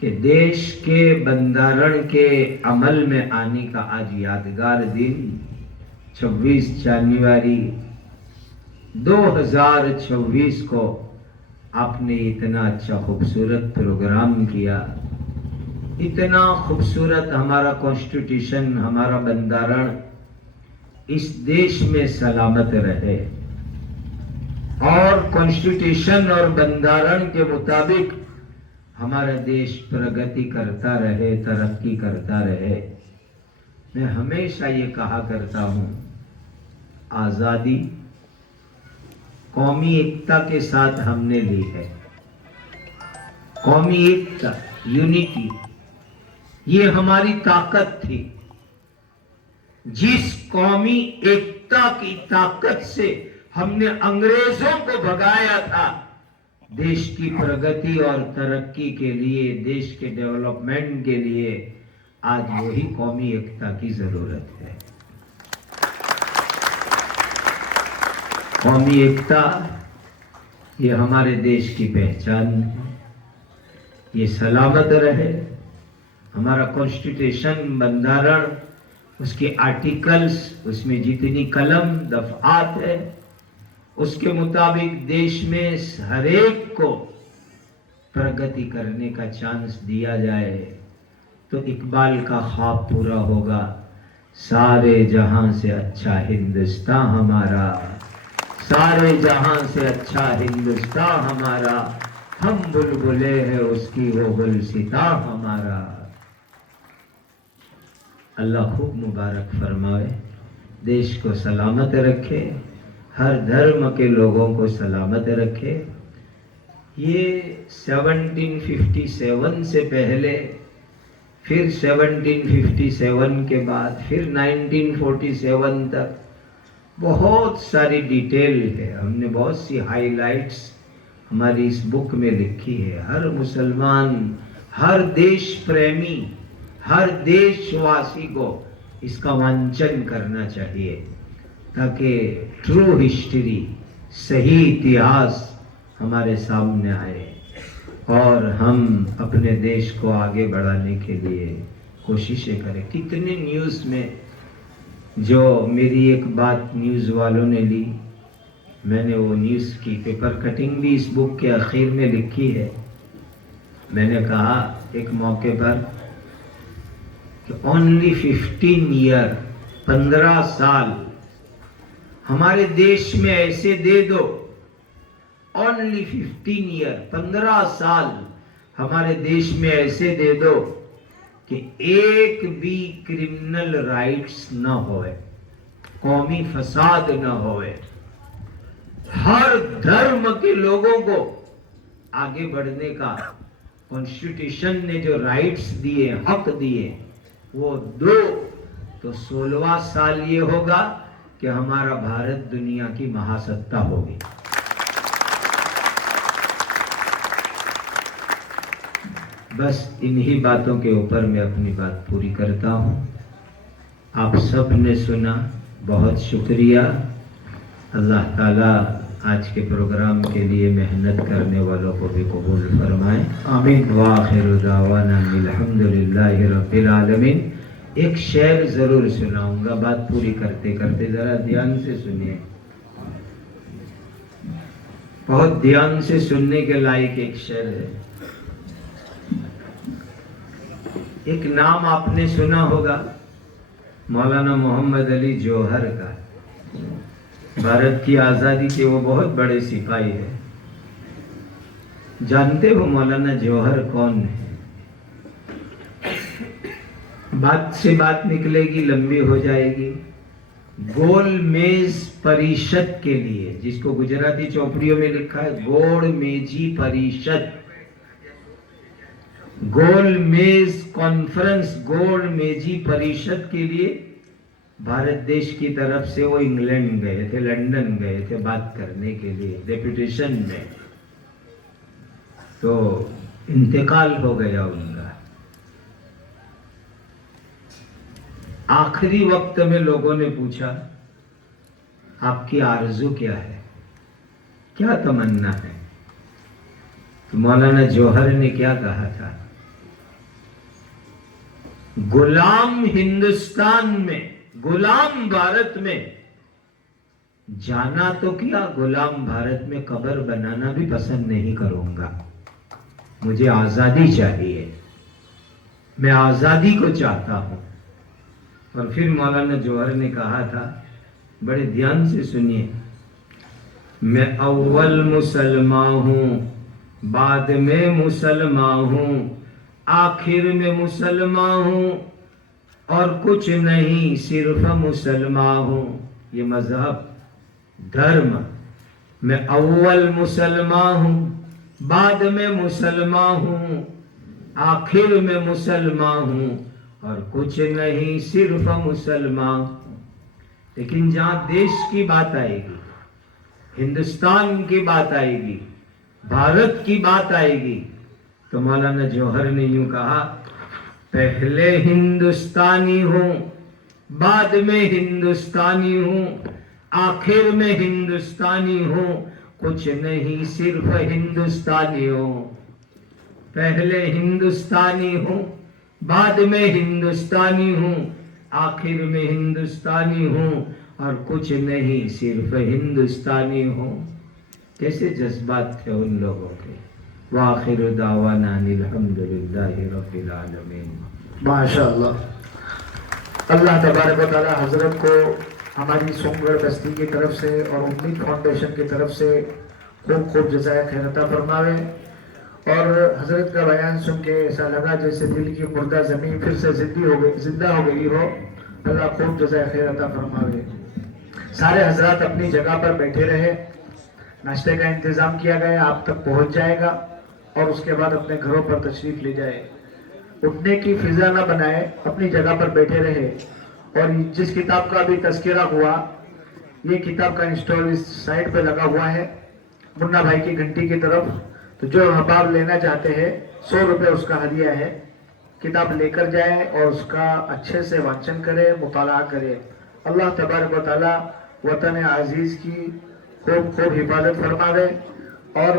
कि देश के बंधारण के अमल में आने का आज यादगार दिन 26 जनवरी 2026 को आपने इतना अच्छा खूबसूरत प्रोग्राम किया। इतना खूबसूरत हमारा कॉन्स्टिट्यूशन, हमारा बंधारण इस देश में सलामत रहे और कॉन्स्टिट्यूशन और बंधारण के मुताबिक हमारा देश प्रगति करता रहे, तरक्की करता रहे। मैं हमेशा ये कहा करता हूँ, आज़ादी कौमी एकता के साथ हमने ली है। कौमी एकता, यूनिटी, ये हमारी ताकत थी। जिस कौमी एकता की ताकत से हमने अंग्रेजों को भगाया था, देश की प्रगति और तरक्की के लिए, देश के डेवलपमेंट के लिए आज वही कौमी एकता की जरूरत है। कौमी एकता ये हमारे देश की पहचान है। ये सलामत रहे। हमारा कॉन्स्टिट्यूशन, बंधारण, उसके आर्टिकल्स, उसमें जितनी कलम दफात है, उसके मुताबिक देश में हर एक को प्रगति करने का चांस दिया जाए तो इकबाल का ख्वाब पूरा होगा। सारे जहां से अच्छा हिंदुस्तान हमारा, सारे जहां से अच्छा हिंदुस्तान हमारा, हम बुलबुले हैं उसकी वो गुलसिता हमारा। अल्लाह खूब मुबारक फरमाए, देश को सलामत रखे, हर धर्म के लोगों को सलामत रखे। ये 1757 से पहले, फिर 1757 के बाद, फिर 1947 तक बहुत सारी डिटेल है। हमने बहुत सी हाइलाइट्स हमारी इस बुक में लिखी है। हर मुसलमान, हर देश प्रेमी, हर देशवासी को इसका वांचन करना चाहिए ताकि ट्रू हिस्ट्री, सही इतिहास हमारे सामने आए और हम अपने देश को आगे बढ़ाने के लिए कोशिशें करें। कितने न्यूज़ में जो मेरी एक बात न्यूज़ वालों ने ली, मैंने वो न्यूज़ की पेपर कटिंग भी इस बुक के आखिर में लिखी है। मैंने कहा एक मौके पर कि ओनली 15 ईयर, 15 साल हमारे देश में ऐसे दे दो, ओनली 15 ईयर, 15 साल हमारे देश में ऐसे दे दो कि एक भी क्रिमिनल राइट्स न होए, कौमी फसाद न होए, हर धर्म के लोगों को आगे बढ़ने का कॉन्स्टिट्यूशन ने जो राइट्स दिए, हक दिए, वो दो, तो 16वां साल ये होगा कि हमारा भारत दुनिया की महासत्ता होगी। बस इन्हीं बातों के ऊपर मैं अपनी बात पूरी करता हूँ। आप सब ने सुना, बहुत शुक्रिया। अल्लाह ताला आज के प्रोग्राम के लिए मेहनत करने वालों को भी कबूल फरमाए। आमीन। व आखिरु दावाना अल्हम्दुलिल्लाहि रब्बिल आलमीन। एक शेर जरूर सुनाऊंगा बात पूरी करते करते, जरा ध्यान से सुनिए, बहुत ध्यान से सुनने के लायक एक शेर है। एक नाम आपने सुना होगा, मौलाना मोहम्मद अली जौहर का। भारत की आज़ादी के वो बहुत बड़े सिपाही है। जानते हो मौलाना जौहर कौन है? बात से बात निकलेगी, लंबी हो जाएगी। गोल मेज परिषद के लिए, जिसको गुजराती चौपड़ियों में लिखा है गोल मेजी परिषद, गोल मेज कॉन्फ्रेंस, गोल मेजी परिषद के लिए भारत देश की तरफ से वो इंग्लैंड गए थे, लंदन गए थे बात करने के लिए डेपुटेशन में। तो इंतकाल हो गया उनका। आखिरी वक्त में लोगों ने पूछा, आपकी आरज़ू क्या है, क्या तमन्ना है? तो मौलाना जौहर ने क्या कहा था? गुलाम हिंदुस्तान में, गुलाम भारत में जाना तो क्या, गुलाम भारत में कब्र बनाना भी पसंद नहीं करूंगा। मुझे आजादी चाहिए, मैं आजादी को चाहता हूं। और फिर मौलाना जौहर ने कहा था, बड़े ध्यान से सुनिए, मैं अव्वल मुसलमान हूं, बाद में मुसलमान हूं, आखिर में मुसलमान हूं, और कुछ नहीं सिर्फ मुसलमान हूं। ये मजहब, धर्म, मैं अव्वल मुसलमान हूं, बाद में मुसलमान हूं, आखिर में मुसलमान हूं, और कुछ नहीं सिर्फ मुसलमान। लेकिन जहां देश की बात आएगी, हिंदुस्तान की बात आएगी, भारत की बात आएगी, तो मौलाना जौहर ने यूं कहा, पहले हिंदुस्तानी हूं, बाद में हिंदुस्तानी हूं, आखिर में हिंदुस्तानी हूं, कुछ नहीं सिर्फ हिंदुस्तानी हूं। पहले हिंदुस्तानी हूं, बाद में हिंदुस्तानी हूं, आखिर में हिंदुस्तानी हूं, और कुछ नहीं सिर्फ हिंदुस्तानी हूं। कैसे जज्बात थे उन लोगों के। वाखिर दावाना अल्हम्दुलिल्लाहि रब्बिल आलमीन। माशाअल्लाह। अल्लाह तबारक व तआला हजरत को हमारी सोमगढ़ बस्ती की तरफ से और उम्मीद फाउंडेशन की तरफ से खूब खूब जज़ाए खैर अता फरमावे। और हजरत का बयान सुन के ऐसा लगा जैसे दिल की मुर्दा ज़मीन फिर से जिंदा हो गई हो। अल्लाह खूब जज़ाए खैर अता फरमावे। सारे हजरात अपनी जगह पर बैठे रहे, नाश्ते का इंतज़ाम किया गया, आप तक पहुंच जाएगा, और उसके बाद अपने घरों पर तशरीफ ले जाए। उठने की फिजा ना बनाए, अपनी जगह पर बैठे रहे। और जिस किताब का अभी तस्करा हुआ, ये किताब का इंस्टॉल इस साइड पे लगा हुआ है, मुन्ना भाई की घंटी की तरफ। तो जो अहबाब लेना चाहते हैं, 100 रुपये उसका हदिया है। किताब लेकर जाए और उसका अच्छे से वाचन करे, मुताला करे। अल्लाह तबारक व तआला वतन अजीज की खूब खूब हिफाजत फरमावे, और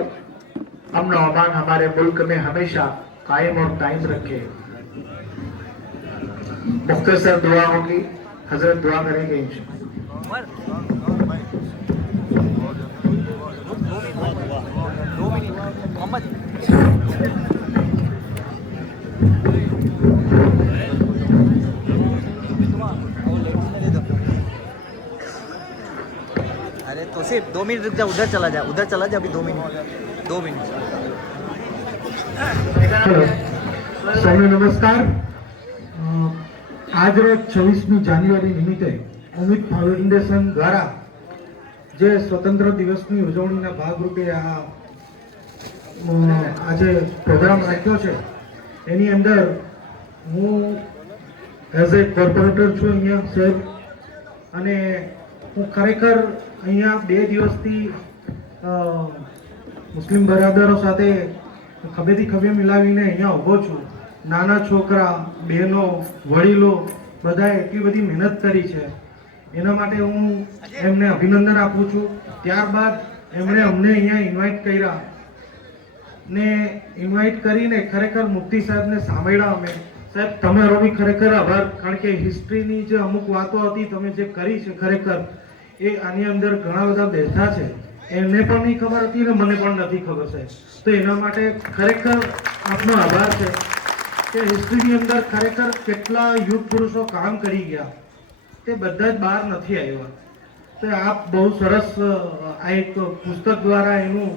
अमन और अमान हमारे मुल्क में हमेशा कायम और कायम रखे। मुख्तसर दुआ होगी, हजरत दुआ करेंगे इंशाअल्लाह। अरे तो सिर्फ 2 मिनट रुक जा, उधर चला जा, उधर चला जा, अभी 2 मिनट 2 मिनट। સૌને નમસ્કાર। આજ રોજ 26મી જાન્યુઆરી નિમિત્તે ઉમ્મીદ ફાઉન્ડેશન દ્વારા જે સ્વતંત્ર દિવસની ઉજવણીના ભાગરૂપે આજે પ્રોગ્રામ રાખ્યો છે, એની અંદર હું એઝ એ કોર્પોરેટર છું અહીંયા સાહેબ, અને હું ખરેખર અહીંયા 2 દિવસથી મુસ્લિમ બરાદરો સાથે ખભેથી ખભે મિલાવીને અહીંયા ઊભો છું। નાના છોકરા, બહેનો, વડીલો બધાએ એટલી બધી મહેનત કરી છે, એના માટે હું એમને અભિનંદન આપું છું। ત્યારબાદ એમણે અમને અહીંયા ઇન્વાઇટ કર્યા ને ઇન્વાઇટ કરીને ખરેખર મુફ્તી સાહેબને સાંભળ્યા અમે। સાહેબ તમારો બી ખરેખર આભાર, કારણ કે હિસ્ટ્રીની જે અમુક વાતો હતી તમે જે કરી છે, ખરેખર એ આની અંદર ઘણા બધા બેઠા છે, એમને પણ નહીં ખબર હતી ને મને પણ નથી ખબર છે। તો એના માટે ખરેખર આપનો આભાર છે કે હિસ્ટ્રીની અંદર ખરેખર કેટલા યુગ પુરુષો કામ કરી ગયા, તે બધા જ બહાર નથી આવ્યા। તો આપ બહુ સરસ આ એક પુસ્તક દ્વારા એનું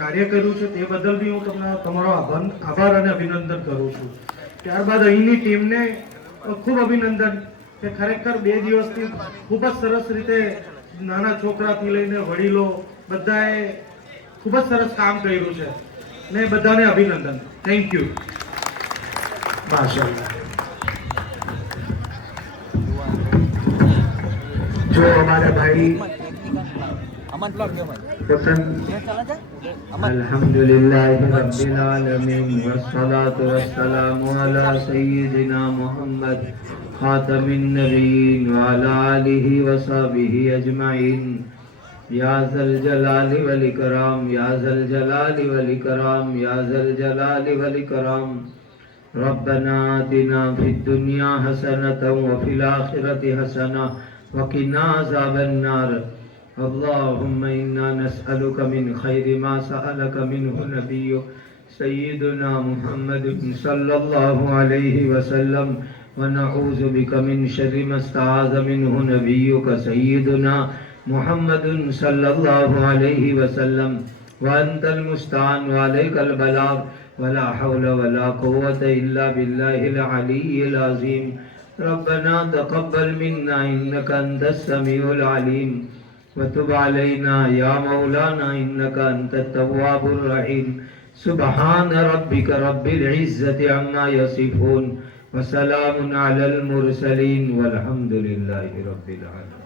કાર્ય કર્યું છે, તે બદલ બી હું તમને તમારો આભાર અને અભિનંદન કરું છું। ત્યારબાદ અહીંની ટીમને ખૂબ અભિનંદન કે ખરેખર 2 દિવસથી ખૂબ જ સરસ રીતે નાના છોકરાથી લઈને વડીલો બધાએ ખૂબ જ સરસ કામ કર્યું છે ને બધાને અભિનંદન। Thank you. माशाअल्लाह। जो हमारे भाई अल्हम्दुलिल्लाहि रब्बिल आलमीन वस्सलातु वस्सलामु अला सय्यिदिना मुहम्मद खातमिन नबीन व अला आलिहि व सहबिहि अजमाइन या ज़ल जलाली वल इकराम या ज़ल जलाली वल इकराम या ज़ल जलाली वल इकराम रब्बना आतिना फिद दुनिया हसनतन व फिल आखिरति हसना व क़िना अज़ाबन नार अल्लाहुम्मा इन्ना नस्अलुका मिन खैरि मा सअलका मिन्हु नबियुक सय्यिदुना मुहम्मद सल्लल्लाहु अलैहि वसल्लम व नऊज़ु बिका मिन शर्रि मा इस्तआज़ मिन्हु नबियुक सय्यिदुना मुहम्मद सल्लल्लाहु अलैहि वसल्लम व अंतल मुस्तान व अलैकल बलाग वला हौला वला कुव्वता इल्ला बिल्लाहिल अलिय्यिल अज़ीम रब्बना तक़ब्बल मिन्ना इन्नका अंतस समीउल अलीम व तुब अलैना या मौलाना इन्नका अंतत तव्वाबुर रहीम सुब्हान रब्बिका रब्बिल इज़्ज़ति अम्मा यसिफून व सलामुन अलल मुरसलीन वल्हम्दुलिल्लाहि रब्बिल आलमीन।